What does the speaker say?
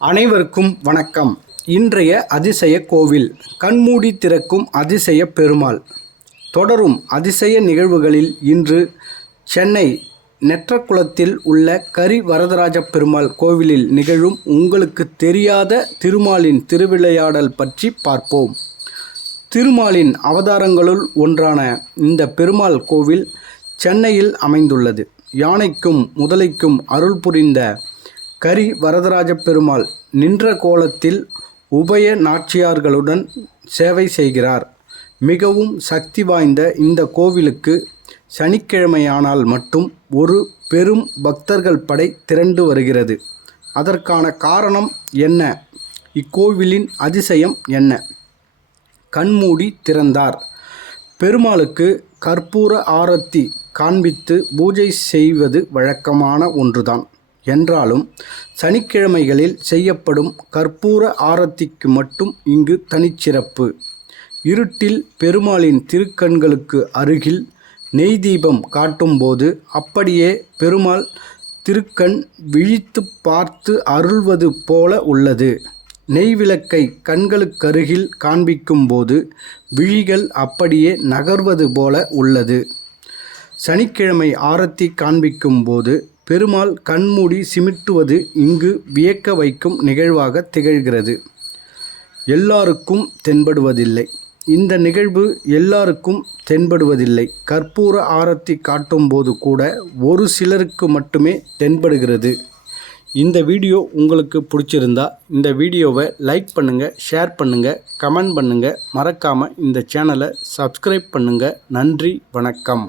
அனைவருக்கும் வணக்கம். இன்றைய அதிசய கோவில் கண்மூடி திறக்கும் அதிசய பெருமாள். தொடரும் அதிசய நிகழ்வுகளில் இன்று சென்னை நெற்றக்குளத்தில் உள்ள கரி வரதராஜ பெருமாள் கோவிலில் நிகழும் உங்களுக்கு தெரியாத திருமாலின் திருவிளையாடல் பற்றி பார்ப்போம். திருமாலின் அவதாரங்களுள் ஒன்றான இந்த பெருமாள் கோவில் சென்னையில் அமைந்துள்ளது. யானைக்கும் முதலைக்கும் அருள் புரிந்த கரி வரதராஜ பெருமாள் நின்ற கோலத்தில் உபய நாச்சியார்களுடன் சேவை செய்கிறார். மிகவும் சக்தி வாய்ந்த இந்த கோவிலுக்கு சனிக்கிழமையானால் மட்டும் ஒரு பெரும் பக்தர்கள் படை திரண்டு வருகிறது. அதற்கான காரணம் என்ன? இக்கோவிலின் அதிசயம் என்ன? கண்மூடி திறந்தார். பெருமாளுக்கு கற்பூர ஆரத்தி காண்பித்து பூஜை செய்வது வழக்கமான ஒன்றுதான். என்றாலும் சனிக்கிழமைகளில் செய்யப்படும் கற்பூர ஆரத்திக்கு மட்டும் இங்கு தனிச்சிறப்பு. இருட்டில் பெருமாளின் திருக்கண்களுக்கு அருகில் நெய் தீபம் காட்டும்போது அப்படியே பெருமாள் திருக்கண் விழித்து பார்த்து அருள்வது போல உள்ளது. நெய் விளக்கை கண்களுக்கருகில் காண்பிக்கும்போது விழிகள் அப்படியே நகர்வது போல உள்ளது. சனிக்கிழமை ஆரத்தி காண்பிக்கும்போது பெருமாள் கண்மூடி சிமிட்டுவது இங்கு வியக்க வைக்கும் நிகழ்வாக திகழ்கிறது. எல்லாருக்கும் தென்படுவதில்லை. இந்த நிகழ்வு எல்லாருக்கும் தென்படுவதில்லை. கற்பூர ஆரத்தி காட்டும்போது கூட ஒரு சிலருக்கு மட்டுமே தென்படுகிறது. இந்த வீடியோ உங்களுக்கு பிடிச்சிருந்தா இந்த வீடியோவை லைக் பண்ணுங்கள் ஷேர் பண்ணுங்கள் கமெண்ட் பண்ணுங்கள் மறக்காமல் இந்த சேனலை சப்ஸ்கிரைப் பண்ணுங்கள் நன்றி வணக்கம்.